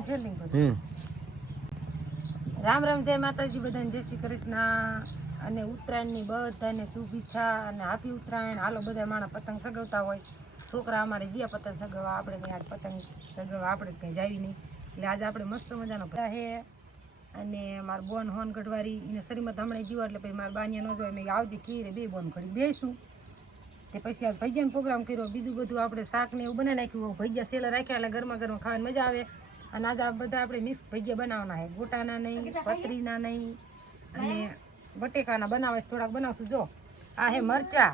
શેરલિંગ હમ. રામ રામ જય માતાજી બધાને જય શ્રી કૃષ્ણ. અને ઉત્તરાયણની બધાને શુભેચ્છા અને હાપી ઉત્તરાયણ. હાલો બધા માણસ પતંગ સગવતા હોય. છોકરા અમારે જ્યાં પતંગ સગવવા આપણે આજ પતંગ સગવવા આપણે કંઈ જાવી નહીં. એટલે આજે આપણે મસ્ત મજાનો ભરા છે અને મારા બોન હોન ગઢવારી એને શરીરમાં હમણાં જીવો એટલે પછી મારા બાનિયા ન જોવા મેં આવજે ખીરે બે બોન ઘડી બેસું. તે પછી આ ભજીયાનો પ્રોગ્રામ કર્યો. બીજું બધું આપણે શાક ને એવું બનાવી નાખ્યું. ભજીયા સેલા રાખ્યા એટલે ગરમા ગરમ ખાવાની મજા આવે. અને આજે આ બધા આપણે મિક્સ ભજીયા બનાવવાના છે. ગોટાના નહીં પતરીના નહીં અને બટેકાના બનાવે થોડાક બનાવશું. જો, આ હે મરચા,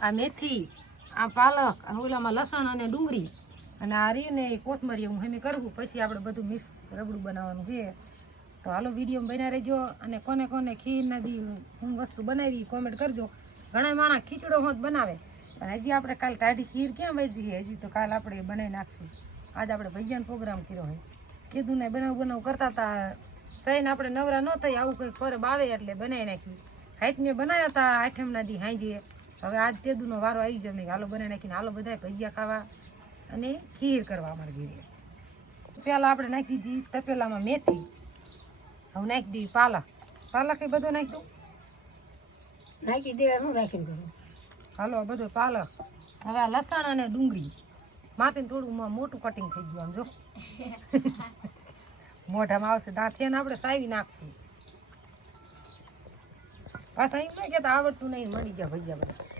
આ મેથી, આ પાલક અને ઓલામાં લસણ અને ડુંગળી. અને આ રીને કોથમરી હું હેમી કરવું. પછી આપણે બધું મિક્સ રબડું બનાવવાનું છે. તો હાલો વીડિયો બન્યા રહેજો અને કોને કોને ખીરના બી હું વસ્તુ બનાવી કોમેન્ટ કરજો. ઘણા માણસ ખીચડો હોત બનાવે. પણ હજી આપણે કાલ કાઢી ખીર ક્યાં વધી હજી તો કાલ આપણે બનાવી નાખશું. આજે આપણે ભજીયાનો પ્રોગ્રામ કર્યો હોય કીધું ને બનાવ બનાવ કરતા હતા સહીને આપણે નવરા ન થઈ આવું કંઈક પરબ આવે એટલે બનાવી નાખ્યું હાઈટને બનાવ્યા હતા આઠમના દી હાંજીએ હવે આજ તેદુનો વારો આવી જાય મેં હાલો બનાવી નાખીને હાલો બધા ભજીયા ખાવા અને ખીર કરવા અમારે ઘરે. પહેલાં આપણે નાખી દીધી તપેલામાં મેથી. હવે નાખી દીધી પાલક. પાલક એ બધો નાખી દઉં નાખી દેવાનું રાખીને કરું. હાલો બધો પાલક. હવે આ લસણ અને ડુંગળી. માથે થોડું મોટું કટિંગ થઈ ગયું જો. મોઢામાં આવશે દાંતે આપણે સાવી નાખશું. પાછા એમ નહીં કહેતા આવડતું નહીં મળી ગયા ભજીયા બધા.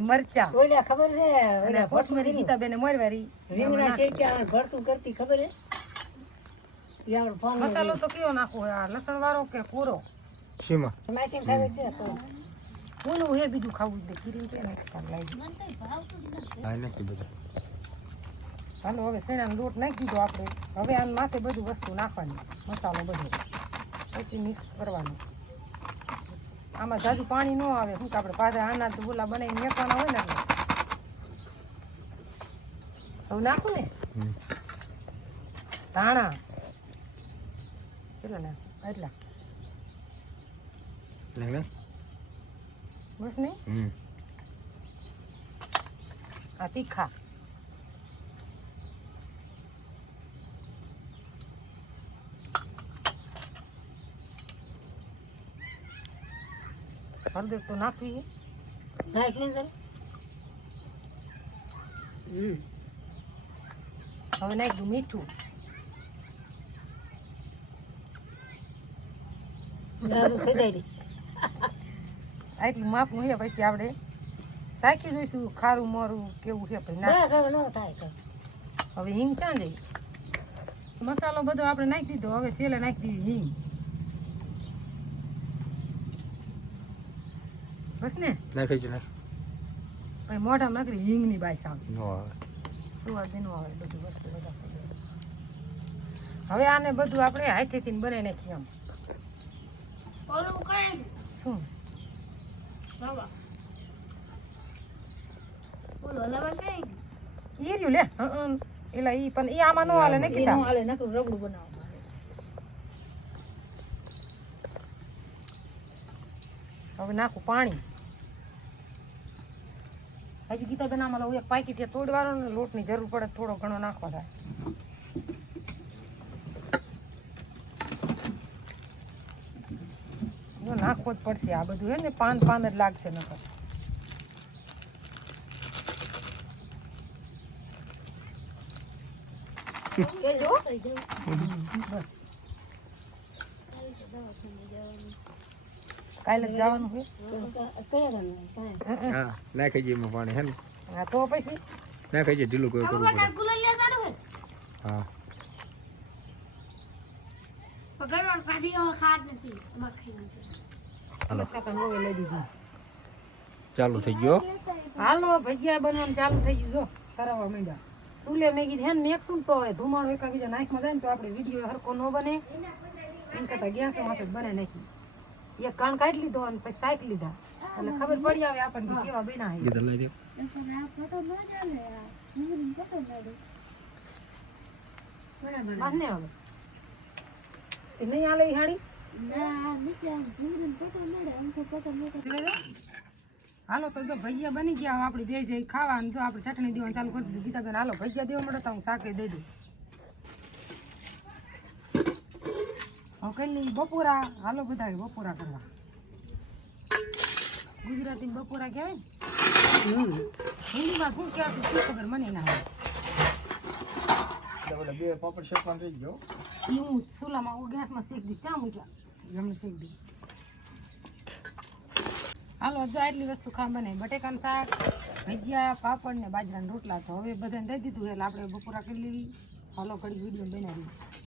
મરચા. ખબર છે? અને કોથમરી. ગીતાબેને મોરવારી. રીંગણા છે કે ભરતું કરતી ખબર મસાલો તો કયો નાખવો? આ લસણ વાળો કે પૂરો સીમા પૂરું હે બીજું ખાવું જ કીરીને કે હા નથી બધા. હાલો હવે શેણાનો લોટ નાખી દીધો આપણે. હવે આમ માથે બધું વસ્તુ નાખવાની. મસાલો બધો. પછી મિક્સ કરવાનું. આમાં જાજુ પાણી ન આવે. શું કે આપણે પાછા આના તો બોલા બનાવીને મેકવાના હોય ને હવે નાખું ને? ધાણા. કેટલા નાખું એટલા લે લે બસ નહીં હમ આ તીખા હળદર તો નાખવી નાખીને સર હમ હવે નાખી દઉં મીઠું દાદુ ખાઈ દે આટલું માપનું છે પછી આપણે સાખી જોઈશું ખારું મોરું કેવું છે હવે થાય હવે હિંગ ચાં જઈ મસાલો બધો આપણે નાખી દીધો હવે સેલે નાખી દીધી હિંગ. બસ ને? નાખી પછી મોઢામાં નાખી હિંગની બાઈસ આવશે. નો આવે. સુવાદ ન આવે બધું વસ્તુ બધા હવે આને બધું આપણે હાથેથી બનાવી નાખીએ આમ. શું? ઈ રહ્યું લે. ઈ પણ ઈ આમાં ન હાલે ને કીધા? હાલે નકરું રબડું બનાવવા હવે નાખું પાણી. હજી ગીતા બેન આમાં એક પાકીટ છે તોડવાનો ને લોટની જરૂર પડે થોડો ઘણો નાખવા થાય. જો નાખવો જ પડશે આ બધું હે ને પાન પાન જ લાગશે નકર બસ કાલે જ જવાનું છે કયા ગામના? કાંઈ. હં, હં. હા નાખી જઈએ પાણી હે ને હા તો પછી નાખી જઈએ ઢીલું કોઈ કરવું પડે હા હાલો કાકા નવે લઈ દીધી ચાલુ થઈ ગયો હાલો ભજીયા બનવાનું ચાલુ થઈ ગયું જો કરાવવા માંડ્યા સુલે મેં કીધું હેન મેકશું ને તો હવે ધુમાડો એકા બીજા નાખમાં જાય ને તો આપણે વીડિયો હરકો ન બને એમ કરતા ગેસ માથે જ બને નાખી એક કાણ કાઢી લીધો અને પછી સાઈક લીધા એટલે ખબર પડી આવે આપણને કે કેવા બના છે ગીધર લઈ દે માને હવે તે નહીં આલે હાડી હાલો તો જો ભજીયા બની ગયા આપણે બે જઈ ખાવા જો આપણે ચટણી દેવાનું ચાલુ કરી દીધું. ગીતાબેન હાલો ભજીયા દેવા મળે તો હું શાકે દઈ દઉં. નહીં બપોરા. હાલો બધા બપોરા કરવા. ગુજરાતી બપોરા કહેવાય ને? હિન્દીમાં શું કહેવાય શું ખબર મને ના બે પાપડ શેકવાનું રહી ગયો હું ચૂલામાં ગેસમાં શેક દી ચા મૂક્યા એમને હાલો જો આટલી વસ્તુ ખા બને બટેકાનું શાક, ભજીયા, પાપડ ને બાજરાના રોટલા તો હવે બધાને દઈ દીધું એટલે આપણે બપોરા કરી લેવી હાલો ઘડી વીડિયો બનાવી